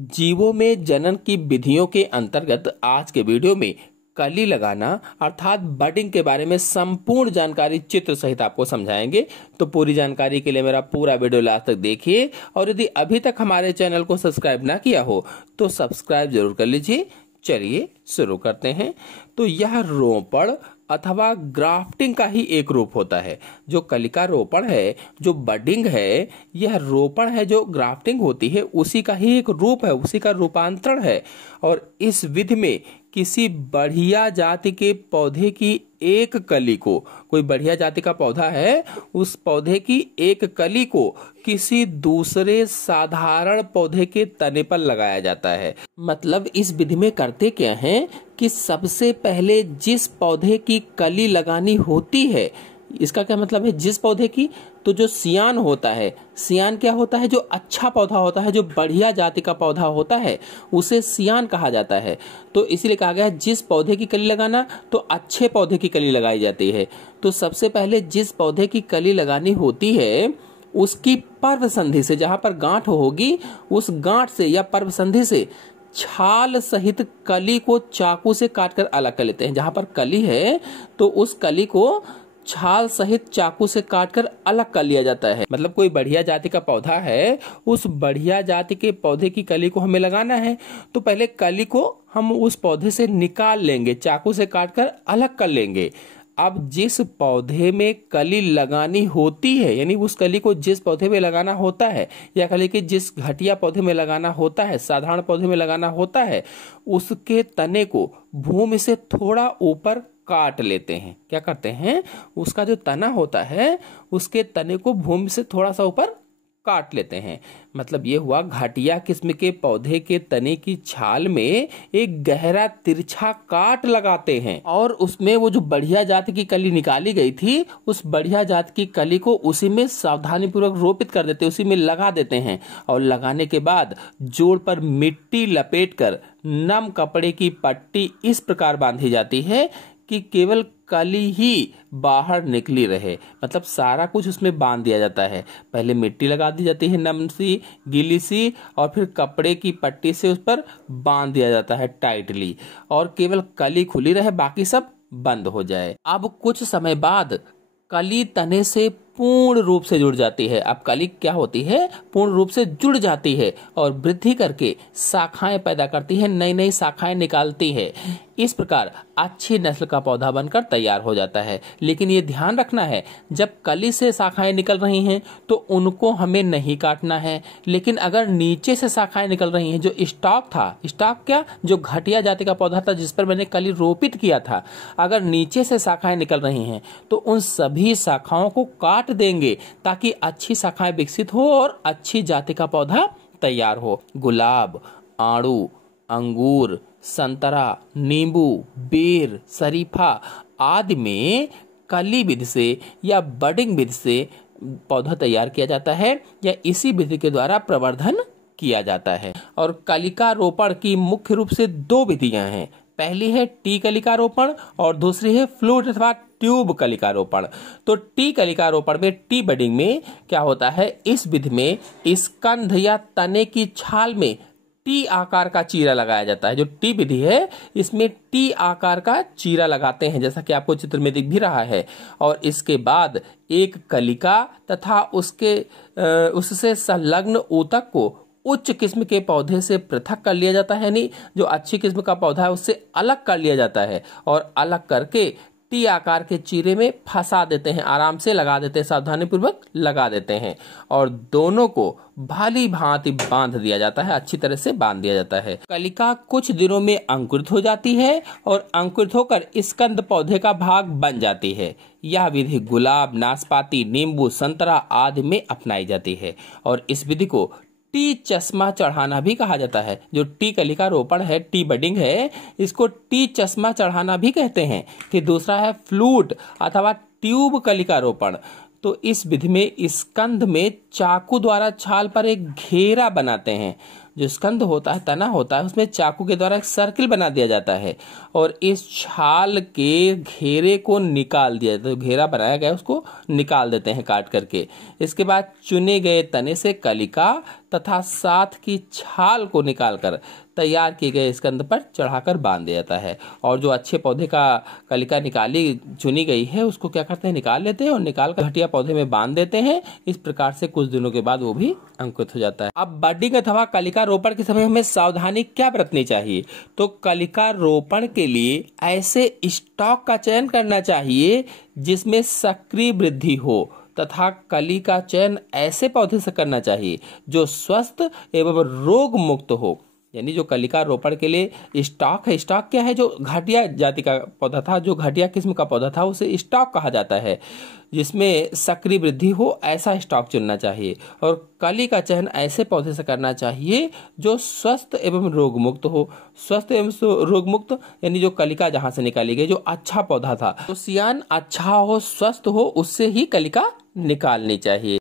जीवों में जनन की विधियों के अंतर्गत आज के वीडियो में कली लगाना अर्थात बडिंग के बारे में संपूर्ण जानकारी चित्र सहित आपको समझाएंगे। तो पूरी जानकारी के लिए मेरा पूरा वीडियो लास्ट तक देखिए और यदि अभी तक हमारे चैनल को सब्सक्राइब ना किया हो तो सब्सक्राइब जरूर कर लीजिए। चलिए शुरू करते हैं। तो यह रोपण अथवा ग्राफ्टिंग का ही एक रूप होता है। जो कलिका रोपण है, जो बडिंग है, यह रोपण है। जो ग्राफ्टिंग होती है उसी का ही एक रूप है, उसी का रूपांतरण है। और इस विधि में किसी बढ़िया जाति के पौधे की एक कली को, कोई बढ़िया जाति का पौधा है, उस पौधे की एक कली को किसी दूसरे साधारण पौधे के तने पर लगाया जाता है। मतलब इस विधि में करते क्या है कि सबसे पहले जिस पौधे की कली लगानी होती है, इसका क्या मतलब है, जिस पौधे की, तो जो सियान होता है, सियान क्या होता है, जो अच्छा पौधा होता है, जो बढ़िया जाति का पौधा होता है, उसे सियान कहा जाता है। तो इसीलिए कहा गया है जिस पौधे की कली लगाना, तो अच्छे पौधे की कली लगाई जाती है। तो सबसे पहले जिस पौधे की कली लगानी होती है उसकी पर्व संधि से, जहां पर गांठ होगी उस गांठ से या पर्व संधि से छाल सहित कली को चाकू से काटकर अलग कर लेते हैं। जहां पर कली है तो उस कली को छाल सहित चाकू से काटकर अलग कर लिया जाता है। मतलब कोई बढ़िया जाति का पौधा है, उस बढ़िया जाति के पौधे की कली को हमें लगाना है तो पहले कली को हम उस पौधे से निकाल लेंगे, चाकू से काटकर अलग कर लेंगे। अब जिस पौधे में कली लगानी होती है, यानी उस कली को जिस पौधे में लगाना होता है या कली के जिस घटिया पौधे में लगाना होता है, साधारण पौधे में लगाना होता है, उसके तने को भूमि से थोड़ा ऊपर काट लेते हैं। क्या करते हैं, उसका जो तना होता है उसके तने को भूमि से थोड़ा सा ऊपर काट लेते हैं। मतलब ये हुआ, घटिया किस्म के पौधे के तने की छाल में एक गहरा तिरछा काट लगाते हैं और उसमें वो जो बढ़िया जाति की कली निकाली गई थी, उस बढ़िया जाति की कली को उसी में सावधानी पूर्वक रोपित कर देते हैं, उसी में लगा देते हैं। और लगाने के बाद जोड़ पर मिट्टी लपेटकर नम कपड़े की पट्टी इस प्रकार बांधी जाती है कि केवल कली ही बाहर निकली रहे। मतलब सारा कुछ उसमें बांध दिया जाता है। पहले मिट्टी लगा दी जाती है नम सी, गीली सी, और फिर कपड़े की पट्टी से उस पर बांध दिया जाता है टाइटली, और केवल कली खुली रहे, बाकी सब बंद हो जाए। अब कुछ समय बाद कली तने से पूर्ण रूप से जुड़ जाती है। अब कली क्या होती है, पूर्ण रूप से जुड़ जाती है और वृद्धि करके शाखाएं पैदा करती है, नई नई शाखाएं निकालती है। इस प्रकार अच्छी नस्ल का पौधा बनकर तैयार हो जाता है। लेकिन ये ध्यान रखना है, जब कली से शाखाएं निकल रही हैं तो उनको हमें नहीं काटना है। लेकिन अगर नीचे से शाखाएं निकल रही हैं, जो स्टॉक था, स्टॉक क्या, जो घटिया जाति का पौधा था जिस पर मैंने कली रोपित किया था, अगर नीचे से शाखाएं निकल रही हैं तो उन सभी शाखाओं को काट देंगे ताकि अच्छी शाखाएं विकसित हो और अच्छी जाति का पौधा तैयार हो। गुलाब, आड़ू, अंगूर, संतरा, नींबू, बेर, शरीफा आदि में कली विधि से या बडिंग विधि से पौधा तैयार किया जाता है या इसी विधि के द्वारा प्रवर्धन किया जाता है। और कलिका रोपण की मुख्य रूप से दो विधियां हैं। पहली है टी कलिका रोपण और दूसरी है फ्लूट अथवा ट्यूब कलिका रोपण। तो टी कलिका रोपण में, टी बडिंग में क्या होता है, इस विधि में स्कंध या तने की छाल में टी आकार का चीरा लगाया जाता है। जो टी विधि है इसमें टी आकार का चीरा लगाते हैं, जैसा कि आपको चित्र में दिख भी रहा है। और इसके बाद एक कलिका तथा उससे संलग्न ऊतक को उच्च किस्म के पौधे से पृथक कर लिया जाता है, यानी जो अच्छी किस्म का पौधा है उससे अलग कर लिया जाता है और अलग करके टी आकार के चीरे में फंसा देते हैं, आराम से लगा देते हैं, सावधानी पूर्वक लगा देते हैं और दोनों को भाली भांति बांध दिया जाता है, अच्छी तरह से बांध दिया जाता है। कलिका कुछ दिनों में अंकुरित हो जाती है और अंकुरित होकर स्कंद पौधे का भाग बन जाती है। यह विधि गुलाब, नाशपाती, नींबू, संतरा आदि में अपनाई जाती है और इस विधि को टी चश्मा चढ़ाना भी कहा जाता है। जो टी कलिका रोपण है, टी बडिंग है, इसको टी चश्मा चढ़ाना भी कहते हैं। फिर दूसरा है फ्लूट अथवा ट्यूब कलिका रोपण। तो इस विधि में स्कंध में चाकू द्वारा छाल पर एक घेरा बनाते हैं। जो स्कंद होता है, तना होता है, उसमें चाकू के द्वारा एक सर्किल बना दिया जाता है और इस छाल के घेरे को निकाल दिया जाता है। तो घेरा बनाया गया उसको निकाल देते हैं काट करके। इसके बाद चुने गए तने से कलिका तथा साथ की छाल को निकालकर तैयार किए गए स्कंद पर चढ़ाकर बांध दिया जाता है। और जो अच्छे पौधे का कलिका चुनी गई है उसको क्या करते हैं, निकाल लेते हैं और निकाल कर घटिया पौधे में बांध देते हैं। इस प्रकार से कुछ दिनों के बाद वो भी अंकुरित हो जाता है। अब बडिंग अथवा कलिका रोपण के समय हमें सावधानी क्या बरतनी चाहिए? तो कलिका रोपण के लिए ऐसे स्टॉक का चयन करना चाहिए जिसमें सक्रिय वृद्धि हो तथा कली का चयन ऐसे पौधे से करना चाहिए जो स्वस्थ एवं रोग मुक्त हो। यानी जो कलिका रोपण के लिए स्टॉक है, स्टॉक क्या है? जो घटिया जाति का पौधा था, जो घटिया किस्म का पौधा था, उसे स्टॉक कहा जाता है। जिसमें सक्रिय वृद्धि हो ऐसा स्टॉक चुनना चाहिए और कली का चयन ऐसे पौधे से करना चाहिए जो स्वस्थ एवं रोग मुक्त हो। स्वस्थ एवं रोग मुक्त यानी जो कलिका जहां से निकाली गई, जो अच्छा पौधा था, तो सियान अच्छा हो, स्वस्थ हो, उससे ही कलिका निकालनी चाहिए।